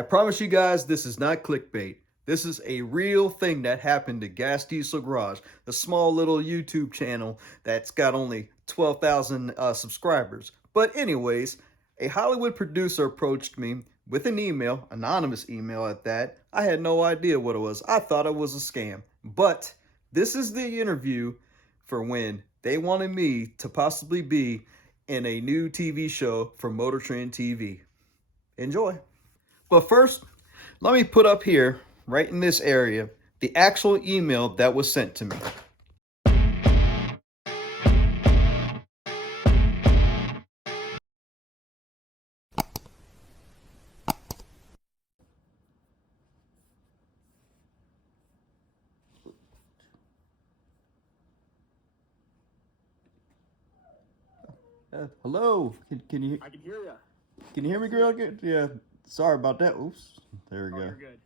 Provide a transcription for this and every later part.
I promise you guys, this is not clickbait. This is a real thing that happened to Gas Diesel Garage, a small little YouTube channel that's got only 12,000 subscribers. But, anyways, a Hollywood producer approached me with an email, anonymous email at that. I had no idea what it was. I thought it was a scam. But this is the interview for when they wanted me to possibly be in a new TV show for Motortrend TV. Enjoy. But first, let me put up here, right in this area, the actual email that was sent to me. Hello, can you I can hear you. hear me, girl? Good. Yeah. Sorry about that. Oops. There we Oh, go. you're good.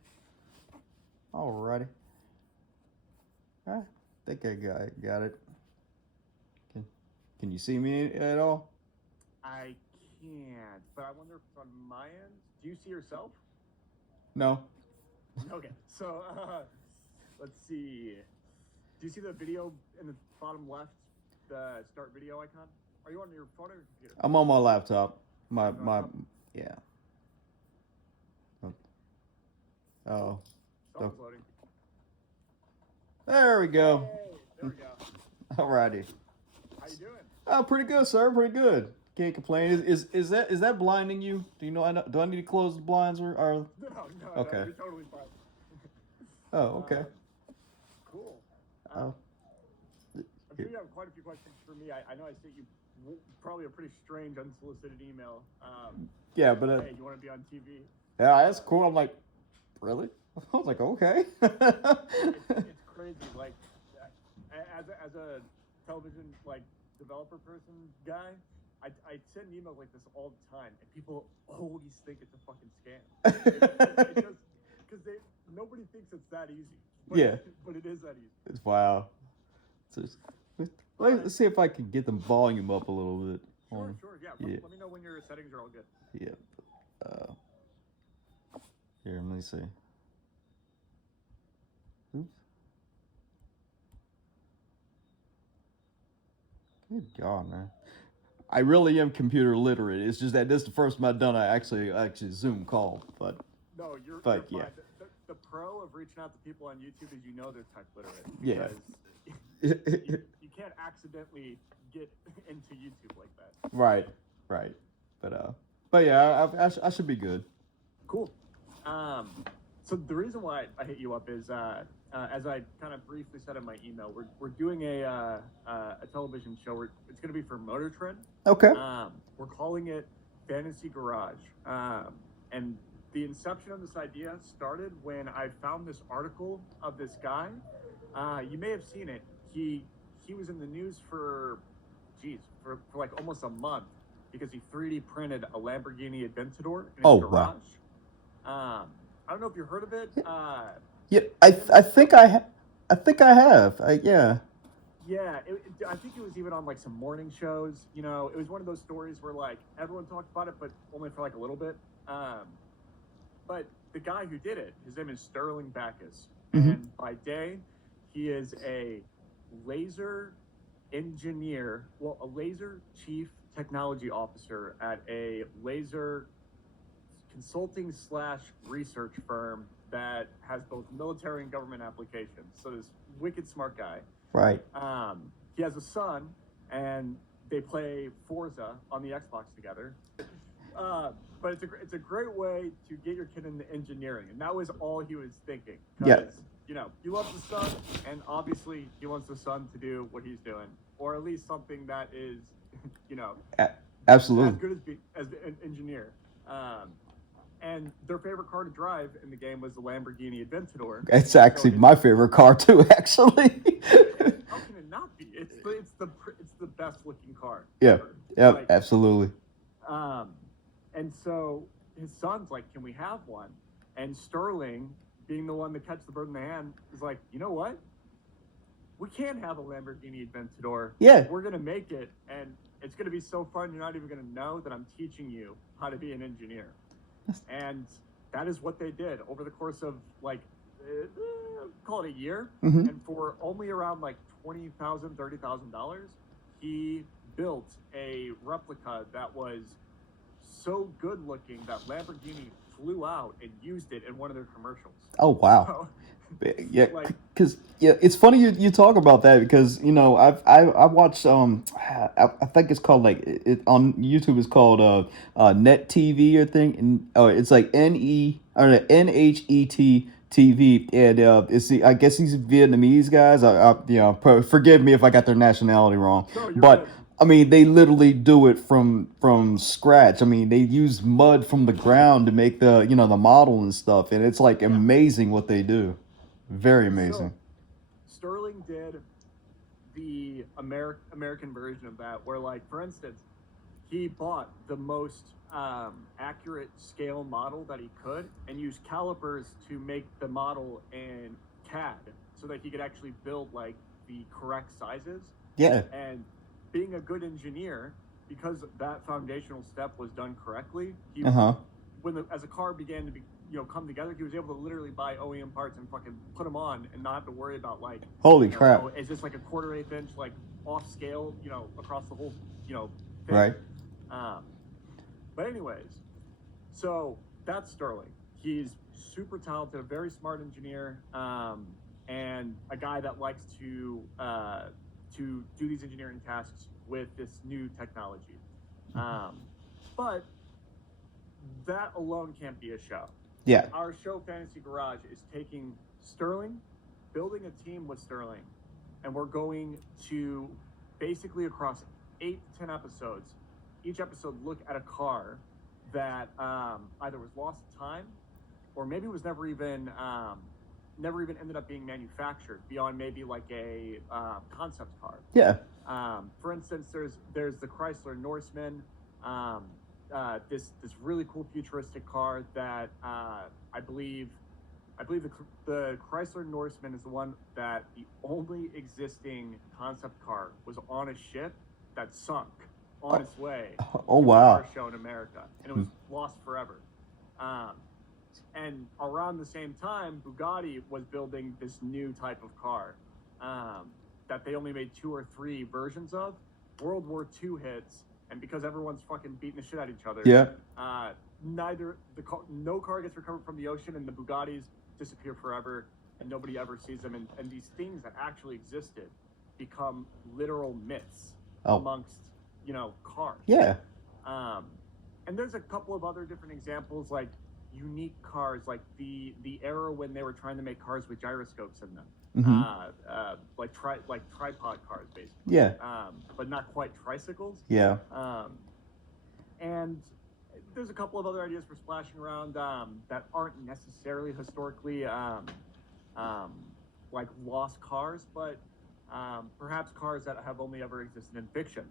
Alrighty. I think I got it. Can you see me at all? I can't, but I wonder if it's on my end. Do you see yourself? No. Okay, so let's see. Do you see the video in the bottom left, the start video icon? Are you on your phone or your computer? I'm on my laptop. My yeah. Oh. Someone's loading. There we go. Hey, there we go. Alrighty. How you doing? Oh, pretty good, sir. Pretty good. Can't complain. Is that blinding you? Do you know? Do I need to close the blinds or? No, Okay. you're totally fine. Oh, okay. Cool. Oh. I'm sure you have quite a few questions for me. I know I sent you probably a pretty strange, unsolicited email. Yeah, but hey, you want to be on TV? yeah, that's cool. I'm like, really? I was like, okay. It's crazy. Like, as a television developer person guy, I send emails like this all the time, and people always think it's a fucking scam. Because nobody thinks it's that easy. But, Yeah. But it is that easy. It's wow. Let's see if I can get the volume up a little bit. Sure. Yeah. Yeah. Let me know when your settings are all good. Yeah. Here, let me see. Oops. Good God, man. I really am computer literate. It's just that this is the first time I've done I actually Zoom call, but no, you're fine. Yeah. The pro of reaching out to people on YouTube is they're type literate. Yeah. You can't accidentally get into YouTube like that. Right. But yeah, I should be good. Cool. So the reason why I hit you up is, as I kind of briefly said in my email, we're doing a television show. It's going to be for Motortrend. Okay. We're calling it Fantasy Garage. And the inception of this idea started when I found this article of this guy. You may have seen it. He was in the news for like almost a month because he 3D printed a Lamborghini Aventador in his garage. Wow. I don't know if you heard of it. Yeah, I think I have. Yeah. Yeah, I think it was even on like some morning shows. You know, it was one of those stories where like everyone talked about it, but only for like a little bit. But the guy who did it, his name is Sterling Backus, and by day, he is a laser engineer. Well, a laser chief technology officer at a laser consulting / research firm that has both military and government applications. So this wicked smart guy. Right. He has a son, and they play Forza on the Xbox together. But it's a great way to get your kid into engineering, and that was all he was thinking. Yeah. You know, he loves the son, and obviously he wants the son to do what he's doing, or at least something that is, you know, absolutely as good as an engineer. And their favorite car to drive in the game was the Lamborghini Aventador. It's actually my favorite car too, actually. How can it not be? It's the best looking car. Yeah. Ever. Yeah. Like, Absolutely. And so his son's like, "Can we have one?" And Sterling, being the one that catches the bird in the hand, is like, "You know what? We can have a Lamborghini Aventador. Yeah. We're gonna make it, and it's gonna be so fun. You're not even gonna know that I'm teaching you how to be an engineer." And that is what they did over the course of like call it a year, Mm-hmm. and for only around like $20,000, $30,000, he built a replica that was so good looking that Lamborghini flew out and used it in one of their commercials. Oh wow. So, Yeah, like, because yeah, it's funny you talk about that because I watched I think it's called like it on YouTube it's called Net TV or thing and it's like NHET TV and I guess these Vietnamese guys forgive me if I got their nationality wrong, no, you're but good. I mean, they literally do it from scratch. I mean, they use mud from the ground to make the model and stuff, and it's like Yeah. amazing what they do. Very So amazing. Sterling did the American version of that, where, like, for instance, he bought the most accurate scale model that he could and used calipers to make the model in CAD so that he could actually build like the correct sizes. Yeah. And being a good engineer, because that foundational step was done correctly, he Uh-huh. as a car began to be come together, he was able to literally buy OEM parts and fucking put them on and not have to worry about like Holy crap. oh, is this like a 1/4 inch like off scale across the whole thing. Right. But anyways, so that's Sterling. He's super talented, a very smart engineer, and a guy that likes to do these engineering tasks with this new technology. But that alone can't be a show. Yeah. Our show, Fantasy Garage, is taking Sterling, building a team with Sterling, and we're going to basically across 8 to 10 episodes, each episode look at a car that either was lost to time or maybe was never even ended up being manufactured beyond maybe like a concept car. Yeah. For instance, there's the Chrysler Norseman, this really cool futuristic car that I believe the Chrysler Norseman is the one that the only existing concept car was on a ship that sunk on its way Oh to wow. a car show in America, and it was lost forever. And around the same time, Bugatti was building this new type of car that they only made 2 or 3 versions of. World War II hits, and because everyone's fucking beating the shit out of each other, Yeah. no car gets recovered from the ocean, and the Bugattis disappear forever, and nobody ever sees them. And these things that actually existed become literal myths amongst cars. Yeah. And there's a couple of other different examples, like unique cars, like the era when they were trying to make cars with gyroscopes in them. Like tripod cars, basically. Yeah. But not quite tricycles. Yeah. And there's a couple of other ideas for splashing around that aren't necessarily historically like lost cars, but perhaps cars that have only ever existed in fiction.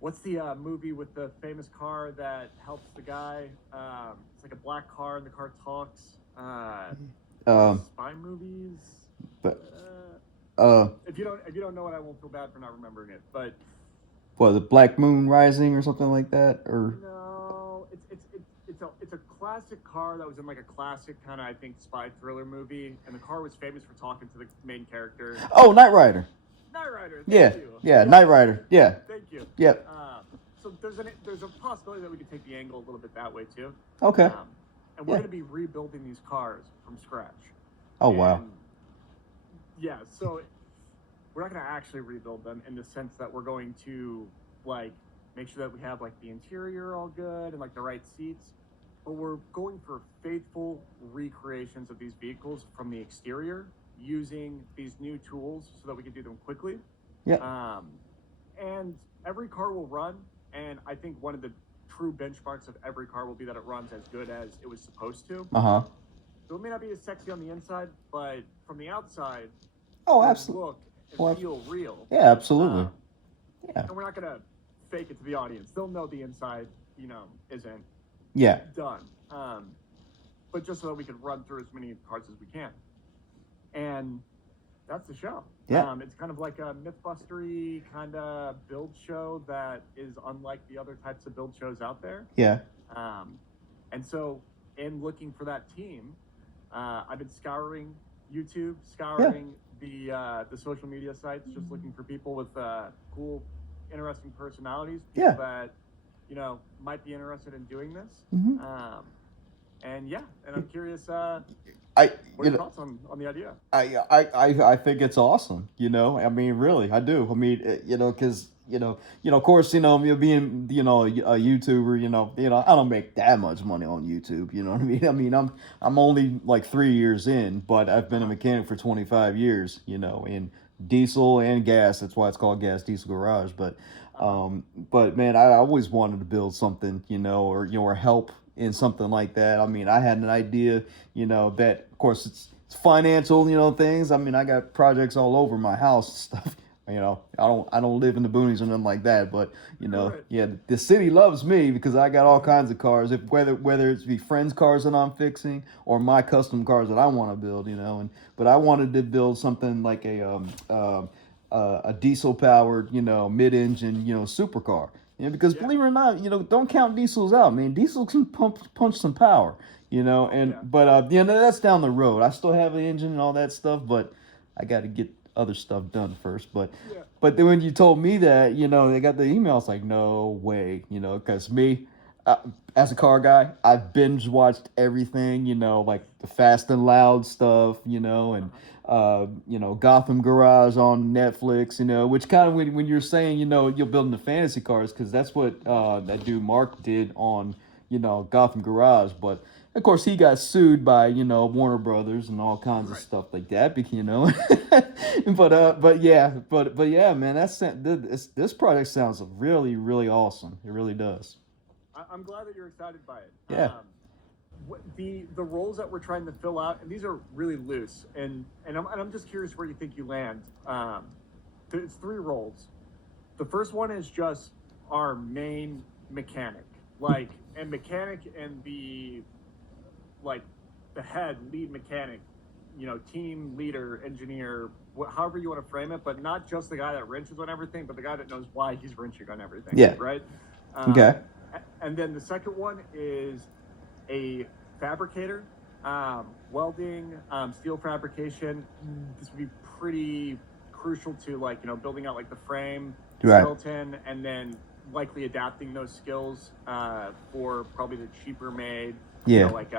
What's the movie with the famous car that helps the guy? It's like a black car and the car talks. Spy movies. But if you don't know it, I won't feel bad for not remembering it. But the Black Moon Rising or something like that, or no, it's a classic car that was in like a classic kind of, I think, spy thriller movie, and the car was famous for talking to the main character. oh, Knight Rider. Knight Rider. Yeah. Yeah. Knight Rider. Yeah. Thank you. Yep. So there's a possibility that we could take the angle a little bit that way too. Okay. And we're going to be rebuilding these cars from scratch. Oh wow. Yeah. So we're not going to actually rebuild them in the sense that we're going to like make sure that we have like the interior all good and like the right seats, but we're going for faithful recreations of these vehicles from the exterior using these new tools so that we can do them quickly. Yeah. And every car will run, and I think one of the true benchmarks of every car will be that it runs as good as it was supposed to. So it may not be as sexy on the inside, but from the outside, oh, absolutely. Look and feel real. Yeah, absolutely. And we're not gonna fake it to the audience. They'll know the inside, isn't done. But just so that we can run through as many cars as we can. And that's the show. Yeah. It's kind of like a Mythbustery kind of build show that is unlike the other types of build shows out there. Yeah. And so, in looking for that team, I've been scouring YouTube, scouring the social media sites, just looking for people with cool, interesting personalities, people that might be interested in doing this. And I'm curious. I What are your thoughts on the idea? I think it's awesome. I mean, really, I do. I mean, because of course, me being a YouTuber, I don't make that much money on YouTube. You know what I mean? I mean, I'm only like 3 years in, but I've been a mechanic for 25 years. In diesel and gas. That's why it's called Gas Diesel Garage. But man, I always wanted to build something, or help in something like that. I mean, I had an idea, that of course it's financial, things. I mean, I got projects all over my house and stuff. I don't live in the boonies or nothing like that, but Right. yeah, the city loves me because I got all kinds of cars. If whether it's be friends' cars that I'm fixing or my custom cars that I want to build, but I wanted to build something like a diesel powered, mid-engine, supercar. Because Yeah. believe it or not, don't count diesels out, man. Diesel can punch some power, and Yeah. but that's down the road. I still have an engine and all that stuff, but I got to get other stuff done first. But Yeah. but then when you told me that, they got the email, it's like no way, because me, uh, as a car guy, I've binge watched everything, like the Fast and Loud stuff, and Gotham Garage on Netflix, which kind of when you're saying, you're building the fantasy cars, because that's what that dude Mark did on, Gotham Garage. But of course, he got sued by, Warner Brothers and all kinds of Right. stuff like that, but yeah, man, this project sounds really, really awesome. It really does. I'm glad that you're excited by it. Yeah. The roles that we're trying to fill out, and these are really loose, and I'm just curious where you think you land. It's 3 roles. The first one is just our main mechanic, and mechanic and like the head lead mechanic, team leader, engineer, however you want to frame it, but not just the guy that wrenches on everything, but the guy that knows why he's wrenching on everything. Yeah. Right. Okay. And then the second one is a fabricator, welding, steel fabrication. This would be pretty crucial to building out the frame, Right. skeleton, and then likely adapting those skills for probably the cheaper made, Yeah. like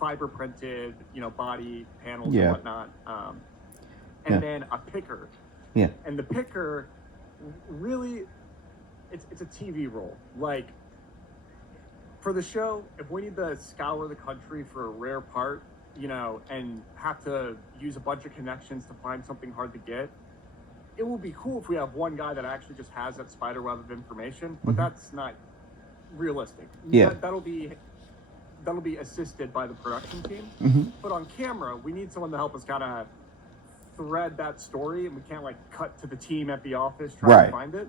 fiber printed, body panels Yeah. and whatnot. And Yeah. then a picker. Yeah. And the picker, really, it's a TV role. For the show, if we need to scour the country for a rare part, and have to use a bunch of connections to find something hard to get, it will be cool if we have one guy that actually just has that spider web of information, but that's not realistic. Yeah. That'll be assisted by the production team. Mm-hmm. But on camera, we need someone to help us kind of thread that story, and we can't cut to the team at the office trying Right. to find it.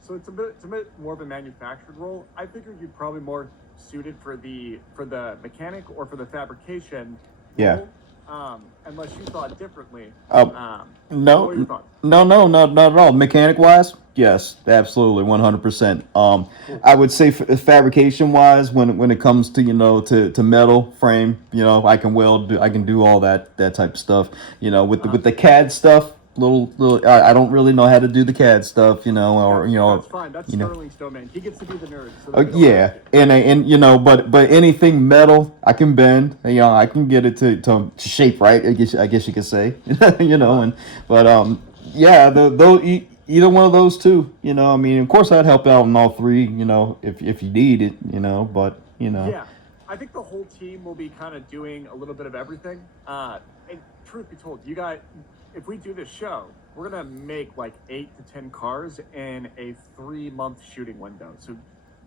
So it's a bit more of a manufactured role. I figured you'd probably more suited for the mechanic or for the fabrication Yeah. role, unless you thought differently. No, What are your thoughts? no, not at all. Mechanic wise, yes, absolutely, 100%. I would say fabrication wise, when it comes to to metal frame, I can weld, I can do all that type of stuff. With the CAD stuff, little, I don't really know how to do the CAD stuff, or That's fine. That's you know. Sterling's domain. He gets to be the nerd. So Yeah, but anything metal, I can bend. I can get it to shape right. I guess you could say. And yeah, either one of those two. I mean, of course, I'd help out in all 3. If you need it. But Yeah, I think the whole team will be kind of doing a little bit of everything. And truth be told, if we do this show, we're gonna make 8 to 10 cars in a 3-month shooting window. So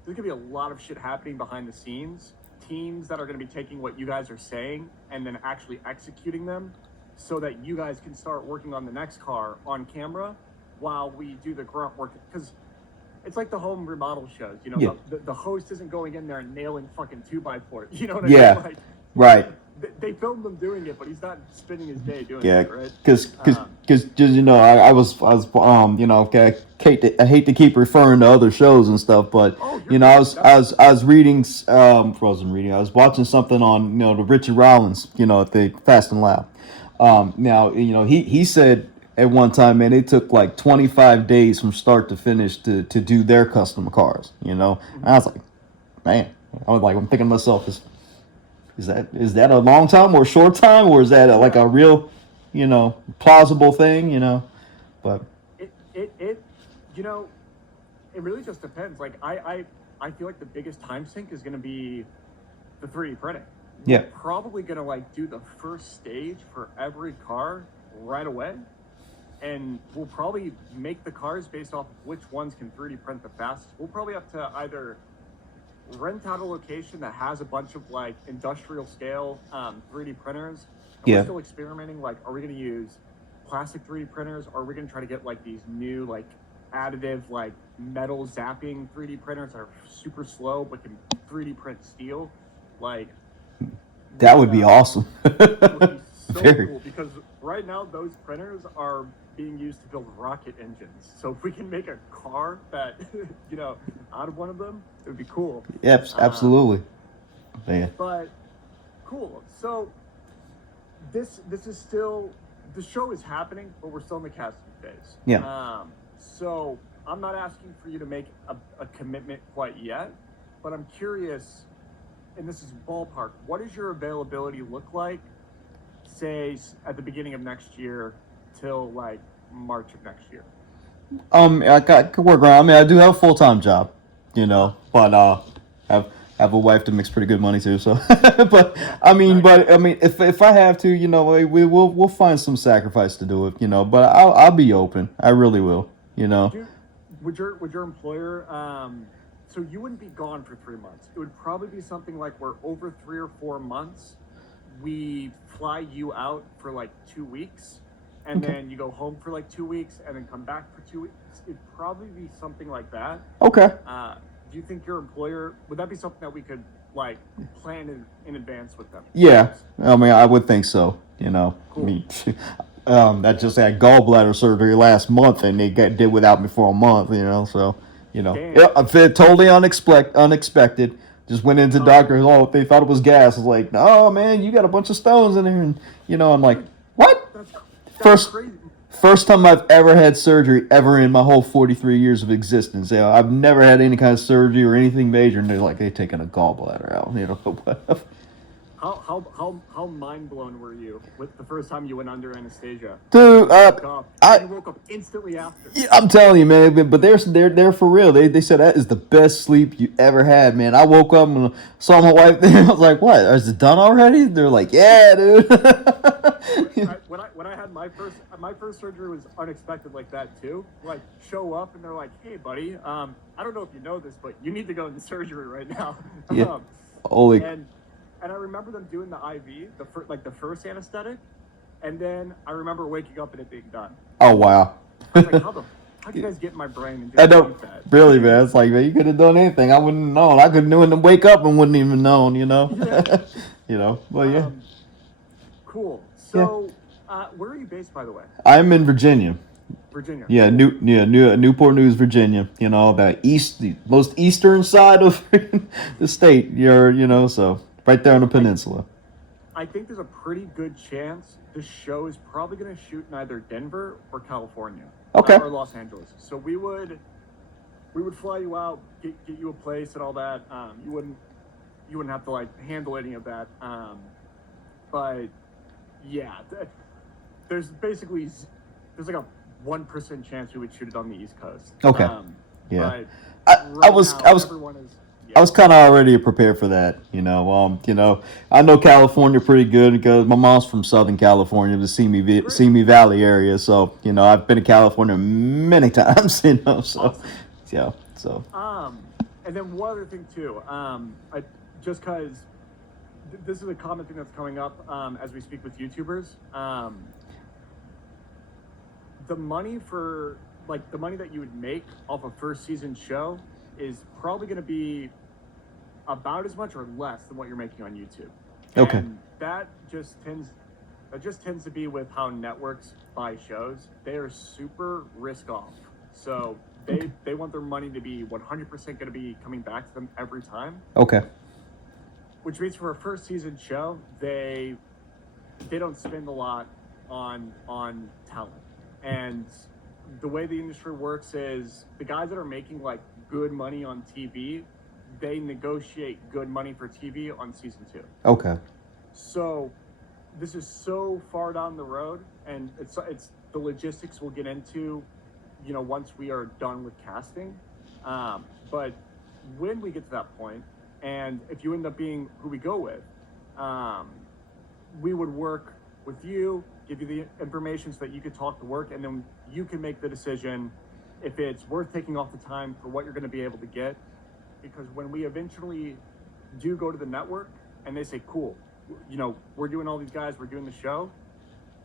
there's gonna be a lot of shit happening behind the scenes. Teams that are gonna be taking what you guys are saying and then actually executing them, so that you guys can start working on the next car on camera while we do the grunt work. Because it's like the home remodel shows. Yeah. The host isn't going in there and nailing fucking 2x4. You know what I Yeah. mean? right. they filmed him doing it, but he's not spending his day doing Yeah, it, right? because you know, I was you know, I hate to keep referring to other shows and stuff, but Oh, you're you know, good. That's I was reading wasn't reading, I was watching something on, you know, the Richie Rollins, you know, at the Fast and Loud. Now, you know, he said at one time, man, it took like 25 days from start to finish to do their custom cars, you know. And I was like, man, I'm thinking to myself, is that a long time or a short time, or is that like a real, you know, plausible thing, you know? But it you know, it really just depends. Like I feel like the biggest time sink is going to be the 3D printing. yeah, We're probably going to like do the first stage for every car right away, and we'll probably make the cars based off of which ones can 3D print the fastest. We'll probably have to either rent out a location that has a bunch of like industrial scale 3D printers. And yeah, we're still experimenting. Like, are we going to use plastic 3D printers, or are we going to try to get like these new like additive like metal zapping 3D printers that are super slow but can 3D print steel? Like that would be awesome. it would be so Very. cool, because right now those printers are being used to build rocket engines. So if we can make a car that you know out of one of them, it would be cool. Yep, absolutely. Man. But cool. So this is still, the show is happening, but we're still in the casting phase. Yeah. So I'm not asking for you to make a commitment quite yet, but I'm curious, and this is ballpark, what does your availability look like, say at the beginning of next year till like March of next year? I could work around. I mean, I do have a full-time job, you know, but have a wife that makes pretty good money too. So, but I mean, if I have to, you know, we'll find some sacrifice to do it, you know. But I'll be open. I really will, you know. Would your employer, so you wouldn't be gone for 3 months. It would probably be something like where over 3 or 4 months, we fly you out for like 2 weeks, and then you go home for like 2 weeks, and then come back for 2 weeks. It'd probably be something like that. Okay. Do you think your employer, would that be something that we could like plan in advance with them? Yeah. I mean, I would think so. You know. Cool. I mean, that just had gallbladder surgery last month, and they did without me for a month. You know. So, you know, Damn. yeah, I feel totally unexpected. Just went into doctors. Oh, they thought it was gas. I was like, no, man, you got a bunch of stones in there, and you know, I'm like, what? That's crazy. First time I've ever had surgery ever in my whole 43 years of existence. You know, I've never had any kind of surgery or anything major, and they're like, they're taking a gallbladder out. You know. How mind blown were you with the first time you went under anesthesia? Dude, you woke up instantly after. Yeah, I'm telling you, man. But they're for real. They said that is the best sleep you ever had, man. I woke up and saw my wife there. I was like, "What? Is it done already?" They're like, "Yeah, dude." When I had my first surgery was unexpected like that too. Like show up and they're like, "Hey, buddy, I don't know if you know this, but you need to go into surgery right now." Yeah. Holy. And I remember them doing the IV, the first anesthetic, and then I remember waking up and it being done. Oh wow. I was like, how'd you guys get in my brain and I just don't think that? really, man. It's like, man, you could have done anything. I wouldn't have known. I could have known to wake up and wouldn't even known. You know. Yeah. You know. Well, yeah. Cool. So, where are you based, by the way? I'm in Virginia. Virginia. Yeah, Newport News, Virginia. You know, the most eastern side of the state. You know, so right there on the peninsula. I think there's a pretty good chance this show is probably going to shoot in either Denver or California. Okay. Or Los Angeles. So we would fly you out, get you a place and all that. You wouldn't have to like handle any of that. But yeah, there's like a 1% chance we would shoot it on the East Coast. Okay. Yeah. I was kind of already prepared for that, you know. I know California pretty good because my mom's from Southern California, the Simi Valley area. So, you know, I've been to California many times, you know. So, awesome. Yeah. So. And then one other thing too. Just because this is a common thing that's coming up as we speak with YouTubers. The money that you would make off a first season show is probably going to be about as much or less than what you're making on YouTube. Okay. And that just tends to be with how networks buy shows. They are super risk off. So they want their money to be 100% going to be coming back to them every time. Okay. Which means for a first season show, they don't spend a lot on talent. And the way the industry works is the guys that are making like good money on TV, they negotiate good money for TV on season 2. Okay. So this is so far down the road, and it's the logistics we'll get into, once we are done with casting. But when we get to that point, and if you end up being who we go with, we would work with you, give you the information so that you could talk to work, and then you can make the decision if it's worth taking off the time for what you're going to be able to get. Because when we eventually do go to the network and they say, cool, we're doing all these guys, we're doing the show,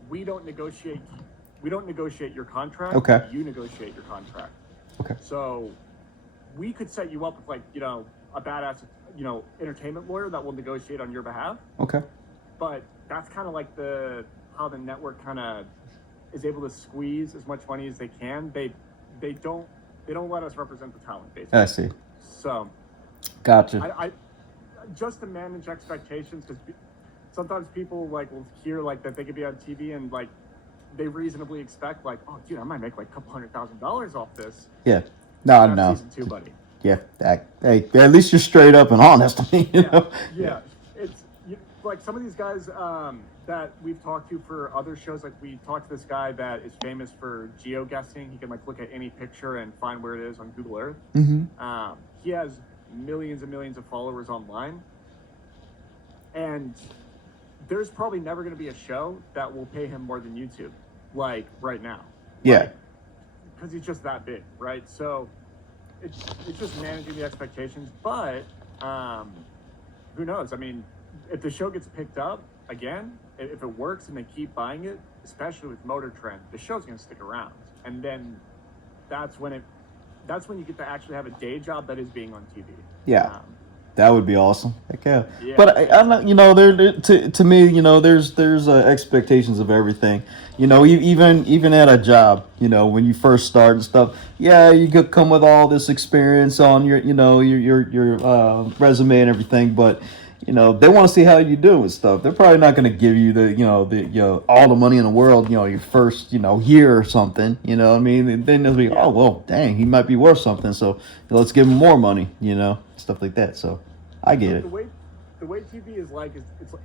we don't negotiate your contract. Okay. You negotiate your contract. Okay. So we could set you up with a badass, entertainment lawyer that will negotiate on your behalf. Okay. But that's kind of like how the network kind of is able to squeeze as much money as they can. They don't let us represent the talent, basically. I see. So, Gotcha. I just to manage expectations, because sometimes people will hear that they could be on TV and they reasonably expect oh dude, I might make a couple $100,000 off this. Yeah. No, That's no. Season 2, buddy. Yeah. Hey, at least you're straight up and honest. Yeah. It's some of these guys that we've talked to for other shows. We talked to this guy that is famous for geo-guessing. He can look at any picture and find where it is on Google Earth. Mm-hmm. He has millions and millions of followers online, and there's probably never going to be a show that will pay him more than YouTube, right now. Yeah. Because he's just that big, right? So it's just managing the expectations. But who knows? I mean, if the show gets picked up again, if it works and they keep buying it, especially with Motortrend, the show's going to stick around. And then that's when you get to actually have a day job that is being on TV. Yeah. That would be awesome. Heck yeah. Yeah. But to me, there's expectations of everything. Even at a job, when you first start and stuff. Yeah, you could come with all this experience on your resume and everything, but they want to see how you do and stuff. They're probably not going to give you all the money in the world, your first, year or something, what I mean? And then they'll be, oh, well, dang, he might be worth something. So let's give him more money, stuff like that. So I get it. The way TV is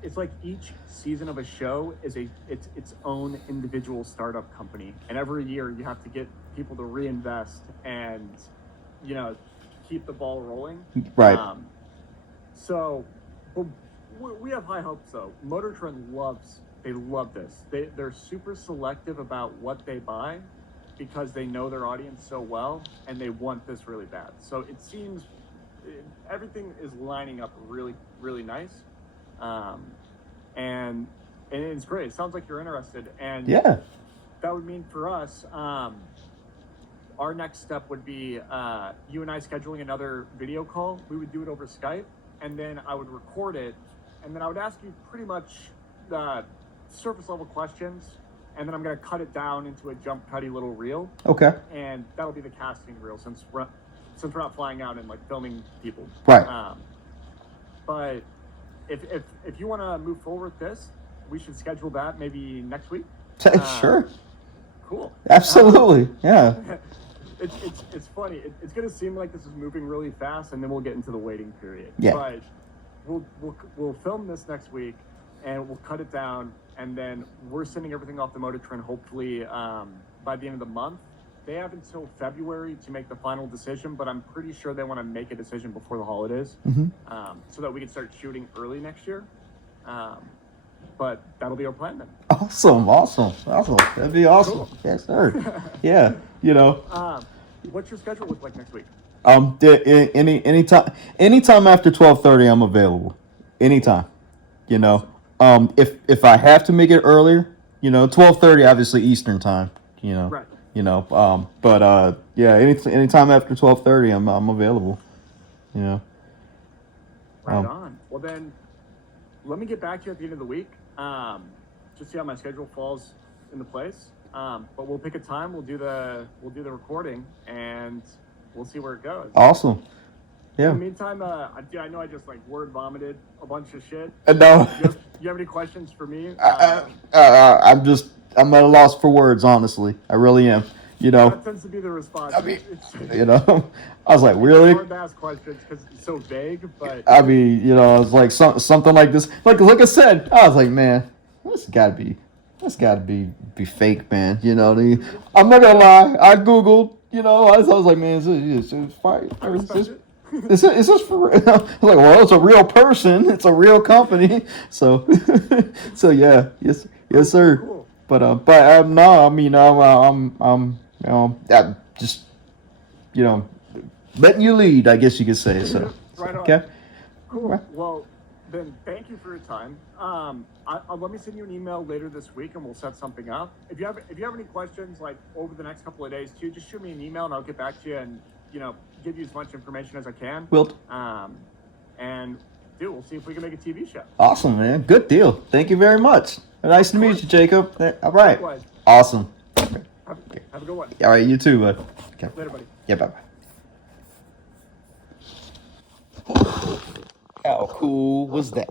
it's like each season of a show is its own individual startup company. And every year you have to get people to reinvest and, keep the ball rolling. Right. So, but we have high hopes though. Motortrend love this. They're super selective about what they buy because they know their audience so well and they want this really bad. So it seems everything is lining up really, really nice. And it's great. It sounds like you're interested. And yeah, that would mean for us, our next step would be you and I scheduling another video call. We would do it over Skype, and then I would record it, and then I would ask you pretty much surface level questions, and then I'm going to cut it down into a jump cutty little reel. Okay. And that'll be the casting reel since we're not flying out and filming people. Right. But if you want to move forward with this, we should schedule that maybe next week. Sure. Cool. Absolutely. Yeah. It's funny. It's going to seem like this is moving really fast, and then we'll get into the waiting period. Yeah. But we'll film this next week, and we'll cut it down, and then we're sending everything off to Motortrend hopefully by the end of the month. They have until February to make the final decision, but I'm pretty sure they want to make a decision before the holidays, so that we can start shooting early next year. But that'll be our plan then. Awesome. That'd be awesome. Cool. Yes, sir. Yeah. What's your schedule look like next week? Anytime after 12:30, I'm available. Anytime. If I have to make it earlier, 12:30, obviously Eastern time. Right. Anytime after 12:30, I'm available. Right on. Well then, let me get back to you at the end of the week. Just see how my schedule falls into place. But we'll pick a time. We'll do the recording, and we'll see where it goes. Awesome. Yeah. In the meantime, I know I just like word vomited a bunch of shit. No. You have any questions for me? I'm at a loss for words, honestly. I really am. You know. That tends to be the response. I mean, you know, I was like, really? It's hard to ask questions because it's so vague, but I mean, you know, it's like something like this. Like I said, I was like, man, this gotta be fake, man. You know, I'm not gonna lie. I googled. You know, I was like, man, is this fake? I respect it. Is this for real? I was like, well, it's a real person. It's a real company. So, so yeah, yes, sir. Cool. But no, I mean, I'm just, you know, letting you lead, I guess you could say. So, Right on. okay. Cool. Right. Well, then thank you for your time. Let me send you an email later this week, and we'll set something up. If you have any questions, like over the next couple of days too, just shoot me an email, and I'll get back to you, and give you as much information as I can. Wilt. And we'll see if we can make a TV show. Awesome, man. Good deal. Thank you very much. Nice to meet you, Jacob. All right. Likewise. Awesome. Have a good one. All right, you too, bud. Okay. Later, buddy. Yeah, bye. How cool was that?